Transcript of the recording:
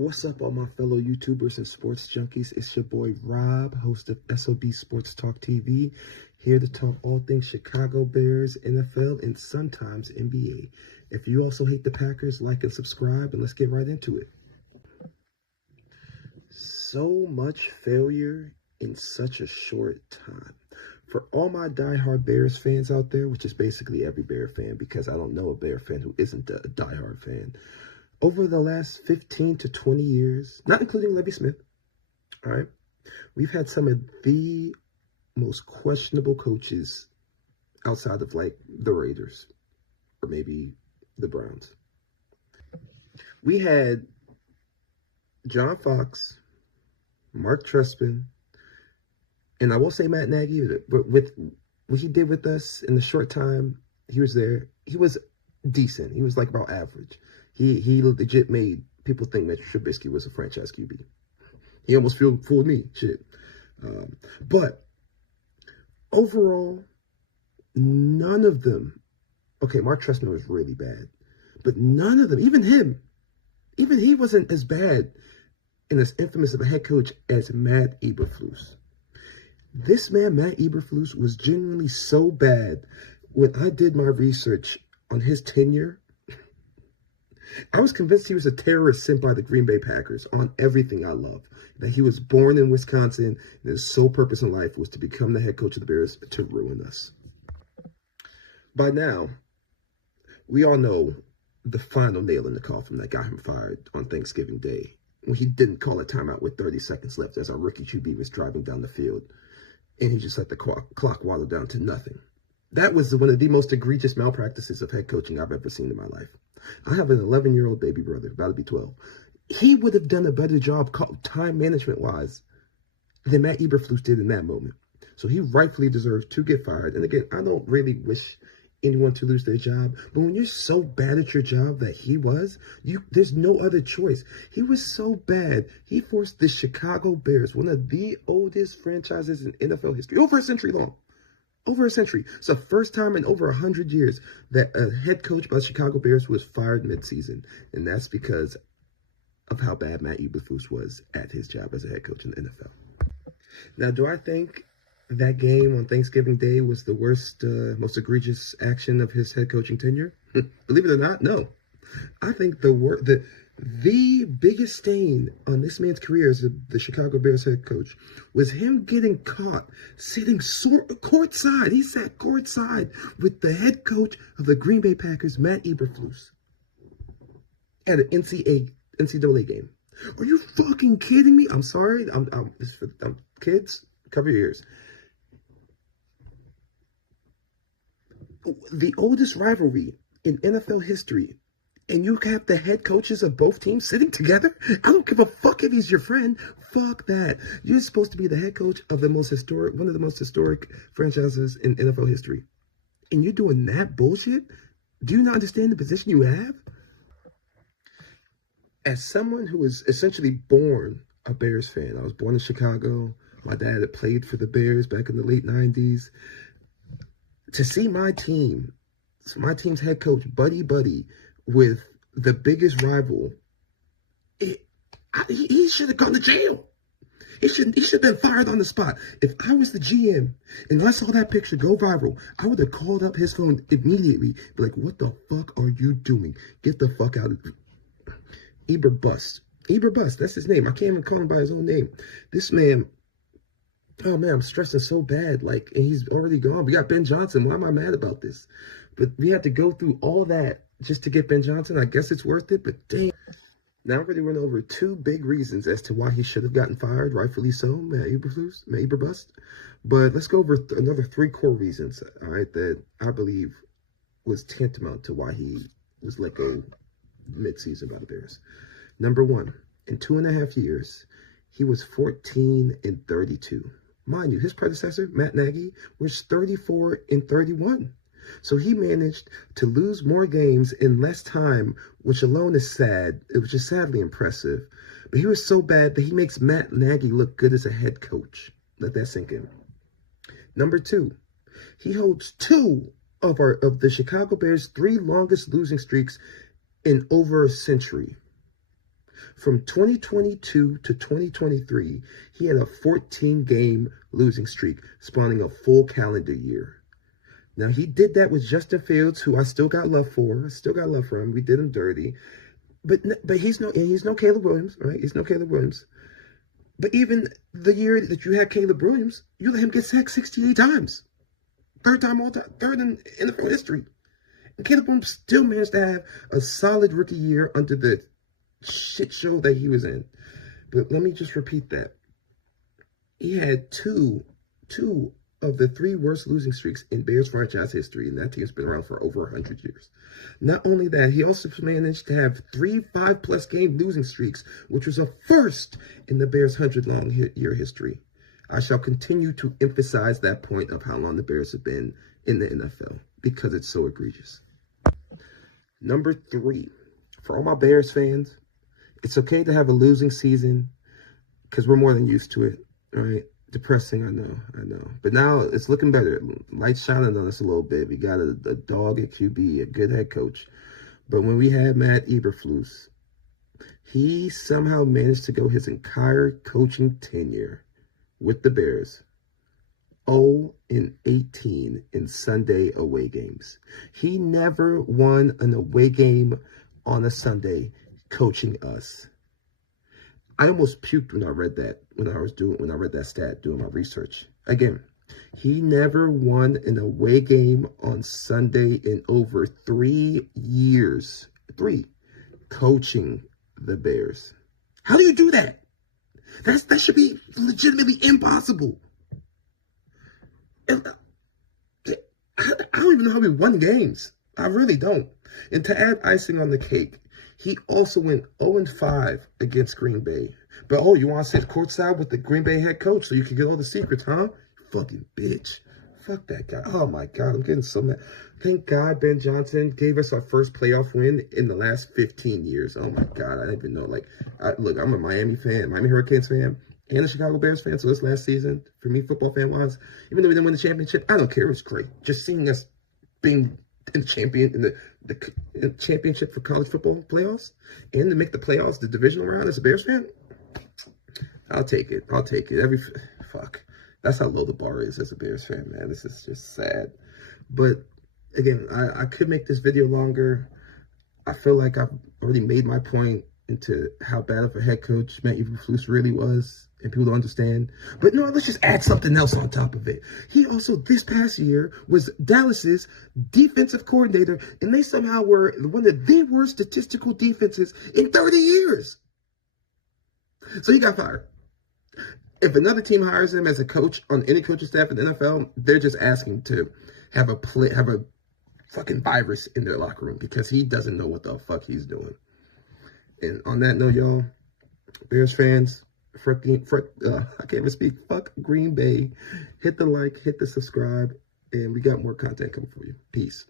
What's up, all my fellow YouTubers and sports junkies? It's your boy Rob, host of S.O.B Sports Talk TV, here to talk all things Chicago Bears, NFL, and sometimes NBA. If you also hate the Packers, like and subscribe, and let's get right into it. So much failure in such a short time. For all my diehard Bears fans out there, which is basically every Bear fan, because I don't know a Bear fan who isn't a diehard fan, over the last 15 to 20 years, not including Levy Smith, all right, we've had some of the most questionable coaches outside of like the Raiders or maybe the Browns. We had John Fox, Mark Trestman, and I will say Matt Nagy, but with what he did with us in the short time he was there, he was decent. He was like about average. He legit made people think Mitch Trubisky was a franchise QB. He almost fooled me. Shit. But overall, none of them. Okay, Mark Trestman was really bad, but none of them, even he wasn't as bad and as infamous of a head coach as Matt Eberflus. This man, Matt Eberflus, was genuinely so bad. When I did my research on his tenure, I was convinced he was a terrorist sent by the Green Bay Packers on everything I love. That he was born in Wisconsin, and his sole purpose in life was to become the head coach of the Bears to ruin us. By now, we all know the final nail in the coffin that got him fired on Thanksgiving Day, when he didn't call a timeout with 30 seconds left as our rookie QB was driving down the field, and he just let the clock waddle down to nothing. That was one of the most egregious malpractices of head coaching I've ever seen in my life. I have an 11-year-old baby brother, about to be 12. He would have done a better job time management-wise than Matt Eberflus did in that moment. So he rightfully deserves to get fired. And again, I don't really wish anyone to lose their job. But when you're so bad at your job that he was, there's no other choice. He was so bad, he forced the Chicago Bears, one of the oldest franchises in NFL history, over a century long. Over a century. It's the first time in over 100 years that a head coach by the Chicago Bears was fired mid-season. And that's because of how bad Matt Eberflus was at his job as a head coach in the NFL. Now, do I think that game on Thanksgiving Day was the worst, most egregious action of his head coaching tenure? Believe it or not, no. I think the biggest stain on this man's career as the Chicago Bears head coach was him getting caught sitting courtside. He sat courtside with the head coach of the Green Bay Packers, Matt Eberflus, at an NCAA game. Are you fucking kidding me? I'm sorry. Kids, cover your ears. The oldest rivalry in NFL history, and you have the head coaches of both teams sitting together? I don't give a fuck if he's your friend. Fuck that. You're supposed to be the head coach of one of the most historic franchises in NFL history. And you're doing that bullshit? Do you not understand the position you have? As someone who was essentially born a Bears fan, I was born in Chicago. My dad had played for the Bears back in the late 90s. To see my team's head coach, buddy, with the biggest rival, he should have gone to jail. He should have been fired on the spot. If I was the GM and I saw that picture go viral, I would have called up his phone immediately. Be like, what the fuck are you doing? Get the fuck out of here. Eberbust, that's his name. I can't even call him by his own name. This man, oh man, I'm stressing so bad. Like, and he's already gone. We got Ben Johnson. Why am I mad about this? But we had to go through all that just to get Ben Johnson. I guess it's worth it, but damn. Now I'm going to run over two big reasons as to why he should have gotten fired, rightfully so, Matt Eberbust. But let's go over another three core reasons, all right, that I believe was tantamount to why he was let go mid-season by the Bears. Number one, in 2.5 years, he was 14-32. Mind you, his predecessor, Matt Nagy, was 34-31. So he managed to lose more games in less time, which alone is sad. It was just sadly impressive. But he was so bad that he makes Matt Nagy look good as a head coach. Let that sink in. Number two, he holds two of the Chicago Bears' three longest losing streaks in over a century. From 2022 to 2023, he had a 14-game losing streak, spawning a full calendar year. Now, he did that with Justin Fields, who I still got love for. Still got love for him. We did him dirty. But he's no Caleb Williams, right? He's no Caleb Williams. But even the year that you had Caleb Williams, you let him get sacked 68 times. Third time all time. Third in NFL history. And Caleb Williams still managed to have a solid rookie year under the shit show that he was in. But let me just repeat that. He had two of the 3 worst losing streaks in Bears franchise history, and that team's been around for over 100 years. Not only that, he also managed to have 3 5+ game losing streaks, which was a first in the Bears' 100-long year history. I shall continue to emphasize that point of how long the Bears have been in the NFL, because it's so egregious. Number 3, for all my Bears fans, it's okay to have a losing season, because we're more than used to it, all right? Depressing, I know. But now it's looking better. Lights shining on us a little bit. We got a dog at QB, a good head coach. But when we had Matt Eberflus, he somehow managed to go his entire coaching tenure with the Bears 0-18 in Sunday away games. He never won an away game on a Sunday coaching us. I almost puked when I read that, when I read that stat, doing my research. Again, he never won an away game on Sunday in over 3 years. 3, coaching the Bears. How do you do that? That should be legitimately impossible. I don't even know how we won games. I really don't. And to add icing on the cake, he also went 0-5 against Green Bay. But, you want to sit courtside with the Green Bay head coach so you can get all the secrets, huh? Fucking bitch. Fuck that guy. Oh, my God. I'm getting so mad. Thank God Ben Johnson gave us our first playoff win in the last 15 years. Oh, my God. I didn't even know. Look, I'm a Miami Hurricanes fan, and a Chicago Bears fan. So this last season, for me, football fan-wise, even though we didn't win the championship, I don't care. It was great. Just seeing us being in the championship for college football playoffs and to make the playoffs, the divisional round as a Bears fan, I'll take it. Fuck. That's how low the bar is as a Bears fan, man. This is just sad. But again, I could make this video longer. I feel like I've already made my point into how bad of a head coach Matt Eberflus really was, and people don't understand. But no, let's just add something else on top of it. He also, this past year, was Dallas's defensive coordinator, and they somehow were one of the worst statistical defenses in 30 years. So he got fired. If another team hires him as a coach on any coaching staff in the NFL, they're just asking to have a fucking virus in their locker room because he doesn't know what the fuck he's doing. And on that note, y'all, Bears fans, I can't even speak. Fuck Green Bay. Hit the like, hit the subscribe, and we got more content coming for you. Peace.